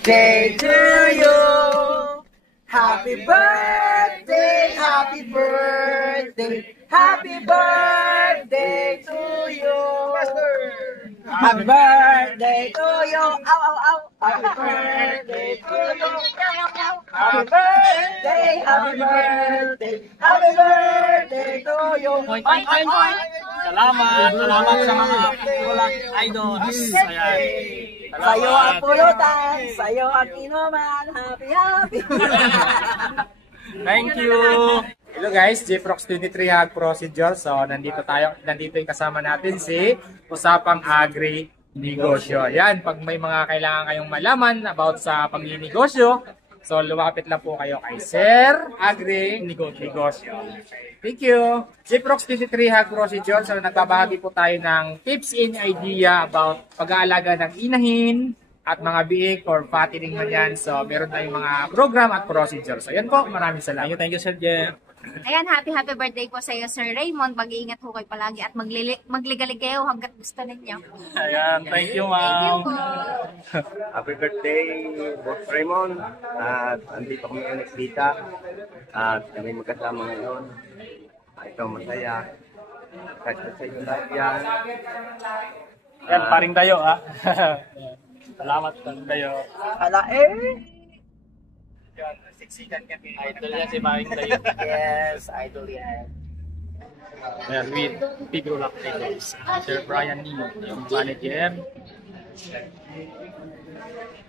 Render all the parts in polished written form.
Day to you. Happy birthday, happy birthday, happy birthday to you. Happy birthday to you. Ow, ow, ow. Happy birthday to you. Happy birthday, happy birthday, happy birthday to you. Oink, oink, oink, oink. Salamat sa mga walang idols. Ayan. Sa'yo ang pulutan, sa'yo ang inuman, happy, happy. Thank you. Hello guys, JFrox 23 Hug Procedure. So nandito yung kasama natin si Usapang Agri Negosyo. Yan, pag may mga kailangan kayong malaman about sa pagninegosyo, so lumapit lang po kayo kay Sir Agri Negosyo. Thank you. JFrox 23 Hug Procedure. So nagbabahagi po tayo ng tips and idea about pag-aalaga ng inahin at mga biik or fattening man yan. So meron tayong mga program at procedure. So yan po, maraming salamat. Thank you, Sir Jeff. Ayan, happy birthday po sa iyo, Sir Raymond. Mag-iingat po kayo palagi at magligalig kayo hanggat gusto ninyo. Ayan, thank you, Thank you ma'am. po. Happy birthday, Boss Raymond. At andito kami ngayon nagsita. At kami magkasama ngayon. Ikaw masaya. Kahit sa inyo lahat yan. Ayan, paring tayo, ha? Salamat, paring tayo. Ala eh. Siksikan kami. Idol yan si paring tayo. Yes, idol yan. Ayan, with Pigro Lock Idols. Sir Brian Lee, yung manager.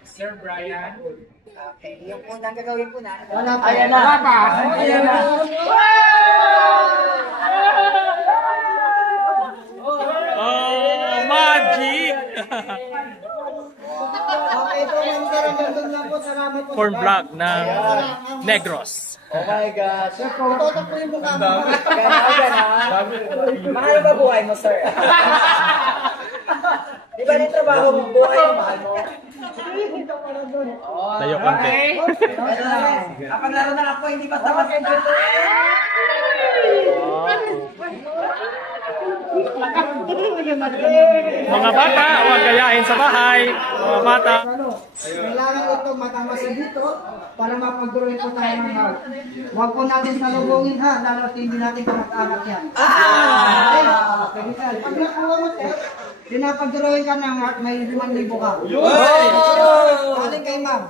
Sir Brian. Okay, yung unang gagawin ko na. Ayan na. Ayan na. Oh, magic! Corn vlog ng Negros. Oh my God. Sir, tutok po yung mukha mo. Gana. Mahal ba buhay mo, sir? Di ba yung trabaho mo, buhay mo, mahal mo? Tayo konti. Kapag laro na ako, hindi ba tawas yung dito? Mga bata, huwag gayahin sa bahay. Mga bata. Kailangan ito matamasa dito para mapag-drawing po tayo ng heart. Huwag po natin salubungin ha, lalo at hindi natin kamag-anak yan. Pag nakuha mo sir, pinapag-drawing ka ng heart, may 5,000 ka. Aling kay ma'am.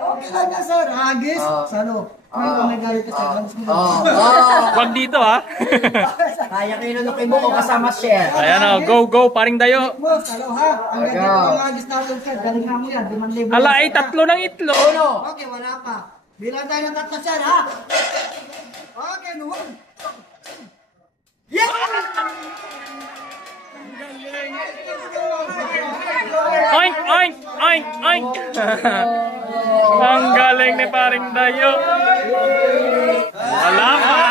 Okay lang na sir, hagis, salo. Ngayon kung nagalit ka sir, hagis mo. Huwag dito, ha? Kaya kayo nanukin mo o kasama share. Ayan o, go, paring tayo. Salo ha, ang ganda ng hagis natin sir, galing mo yan, 5,000. Ala, ay tatlo ng itlog. Okay, wala pa. Bilang tayo ng tatlo sir ha. Okay, nuhon. Oink, oink, oink, oink. Ang galing ni paring tayo. Wala pa.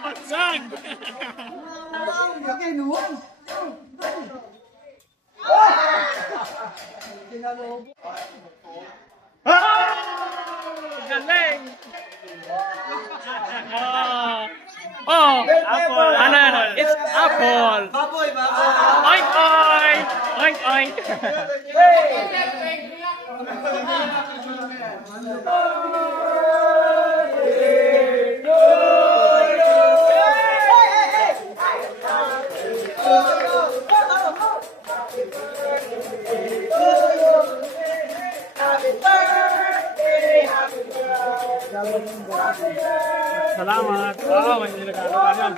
Bagsag. Okay, nuhon. Galing. Oh, apple. Ano? It's apple. Oink, oink. Oink, oink. Salamat. Oh, may nilagaan pa yan.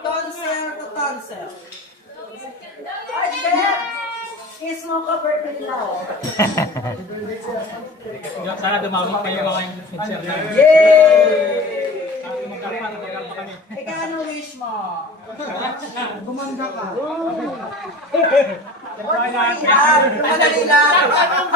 Tonsel to tonsel. Ay, chef! Kiss mo ka birthday nila, oh. Sana dumami kayo mga yung share na. Yay! Magkalpa kami. Ikaw, ano wish mo? Gumanda ka. Madali lang.